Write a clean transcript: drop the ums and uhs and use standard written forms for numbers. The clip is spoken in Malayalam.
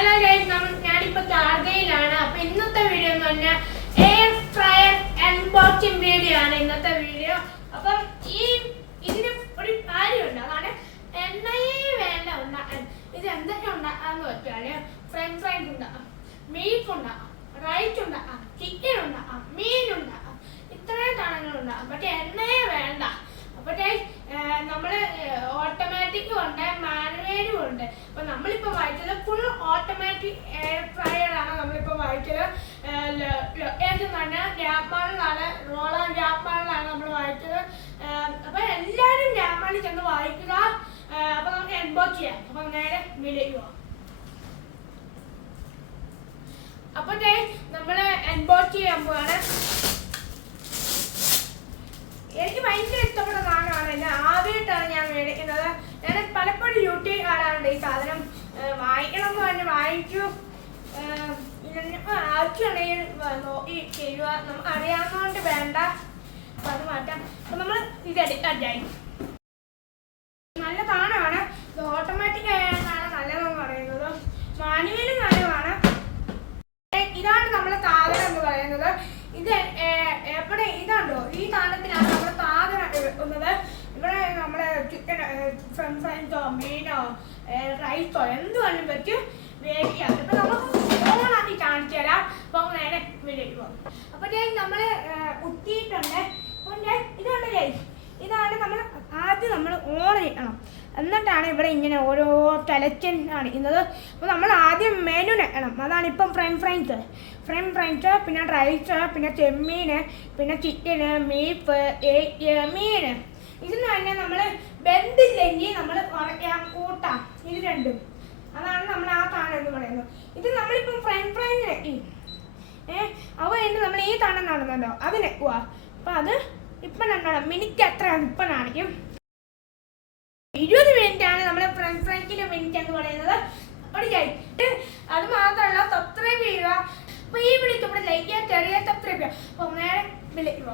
ഹലോ ഗൈസ്, ഞാനിപ്പോൾ താർഗയിലാണ്. അപ്പോൾ ഇന്നത്തെ വീഡിയോ എന്ന് പറഞ്ഞാൽ എയർ ഫ്രയർ അൺബോക്സിംഗ് വീഡിയോ ആണ് ഇന്നത്തെ വീഡിയോ. അപ്പം ഇതിന് ഒരു കാര്യമുണ്ട്, അതാണ് എണ്ണയെ വേണ്ട ഉണ്ടാക്കാൻ. ഇത് എന്തൊക്കെ ഉണ്ടാക്കാന്ന് വെച്ചാൽ ഫ്രഞ്ച് ഫ്രൈസ് ഉണ്ടാക്കാം, ബീഫ് ഉണ്ടാക്കാം, റൈസ് ഉണ്ടാക്കാം, ചിക്കൻ ഉണ്ടാക്കാം, മീൻ ഉണ്ടാക്കാം, ഇത്രയും സാധനങ്ങൾ ഉണ്ടാക്കാം. പക്ഷെ എണ്ണയെ വേണ്ട. അപ്പോഴേ നമ്മൾ ഓട്ടോമാറ്റിക്കും ഉണ്ട്, മാനുവലും ഉണ്ട്. അപ്പോൾ നമ്മളിപ്പോൾ വായിച്ചത് ഫുൾ ഓട്ടോമാറ്റിക് എയർ ഫ്രയർ ആണ്. നമ്മളിപ്പോൾ വായിച്ചത് ലൊക്കേഷൻ തന്നെ ജാപ്പാനിലാണ്, റോളാൻ ജാപ്പാനിലാണ് നമ്മൾ വായിച്ചത്. അപ്പോൾ എല്ലാവരും ജാപ്പാനിൽ ചെന്ന് വായിക്കുക. അപ്പോൾ നമുക്ക് അൺബോക്സ് ചെയ്യാം. അപ്പം നേരെ വീഡിയോയ്ക്ക് പോകാം. അപ്പോഴേ നമ്മൾ അൺബോക്സ് ചെയ്യാൻ പോവാണ്. എനിക്ക് ഭയങ്കര ഇഷ്ടപ്പെട്ട സാധനമാണ്. എന്നെ ആദ്യമായിട്ടാണ് ഞാൻ മേടിക്കുന്നത്. ഞാൻ പലപ്പോഴും യൂട്യൂബ് കാണാറുണ്ട് ഈ സാധനം. വായിക്കണം എന്ന് പറഞ്ഞ് വായിച്ചു. ആവശ്യമുണ്ടെങ്കിൽ നോക്കി ചെയ്യുക. നമുക്ക് അറിയാവുന്നതുകൊണ്ട് വേണ്ട. അപ്പം അത് മാറ്റാം. അപ്പം നമ്മൾ ഇത് എടുക്കാറ്റായി. നല്ല സാധനമാണ്. ഇത് ഓട്ടോമാറ്റിക് ആയാണ് നല്ലതെന്ന് പറയുന്നത്. മാനുവലും നല്ലതാണ്. ഇതാണ് നമ്മുടെ സാധനം എന്ന് പറയുന്നത്. ഇത് എവിടെ ഇതാണ്ടോ, ഈ സാധനത്തിലാണ് നമ്മൾ സാധനം വെക്കുന്നത്. ഇവിടെ നമ്മുടെ ചിക്കൻ ഫ്രഞ്ച് ഫ്രൈസോ മീനോ റൈസോ എന്ത് വേണം വെച്ച് വേവിക്കാം. ഇപ്പം നമ്മൾ ഓണാക്കി കാണിച്ചു തരാം. അപ്പോൾ നേരെ വീട്ടിലേക്ക് പോകും. അപ്പോഴത്തേക്കും നമ്മൾ കുത്തിയിട്ടുണ്ട്. അപ്പോൾ ഇതുണ്ടല്ലേ, ഇതാണ് നമ്മൾ ആദ്യം നമ്മൾ ഓൺ ചെയ്യണം. എന്നിട്ടാണ് ഇവിടെ ഇങ്ങനെ ഓരോ സെലക്ഷൻ കാണിക്കുന്നത്. അപ്പോൾ നമ്മൾ ആദ്യം മെനു നെക്കണം. അതാണ് ഇപ്പം ഫ്രഞ്ച് ഫ്രൈസ്, പിന്നെ റൈസ്, പിന്നെ ചെമ്മീൻ, പിന്നെ ചിക്കന്, ബീഫ്, മീൻ. ഇതെന്ന് പറഞ്ഞാൽ നമ്മൾ ബന്ധില്ലെങ്കിൽ നമ്മൾ കുറയ്ക്കാം, കൂട്ടാം. ഇത് രണ്ടും അതാണ് നമ്മൾ ആ സാധനം എന്ന് പറയുന്നത്. ഇത് നമ്മളിപ്പം ഫ്രഞ്ച് ഫ്രൈസ് നെക്കി അവ കഴിഞ്ഞ് നമ്മൾ ഈ സാധനം കാണുന്നുണ്ടോ, അത് നെക്കുക. അപ്പം അത് ഇപ്പം നല്ലോണം മിനിറ്റ് എത്രയാണ് ഇപ്പം കാണിക്കും. 20 മിനിറ്റാണ് നമ്മുടെ ഫ്രഞ്ച് ഫ്രൈസിൻ്റെ മിനിറ്റ് എന്ന് പറയുന്നത്. അത് മാത്രമല്ല സബ്സ്ക്രൈബ് ചെയ്യുക. അപ്പോൾ ഈ വീഡിയോ ഇവിടെ ലൈക്ക് ചെയ്യുക, ചെറിയ സബ്സ്ക്രൈബ് ചെയ്യുക. അപ്പോൾ നേരെ വിളിക്കുക.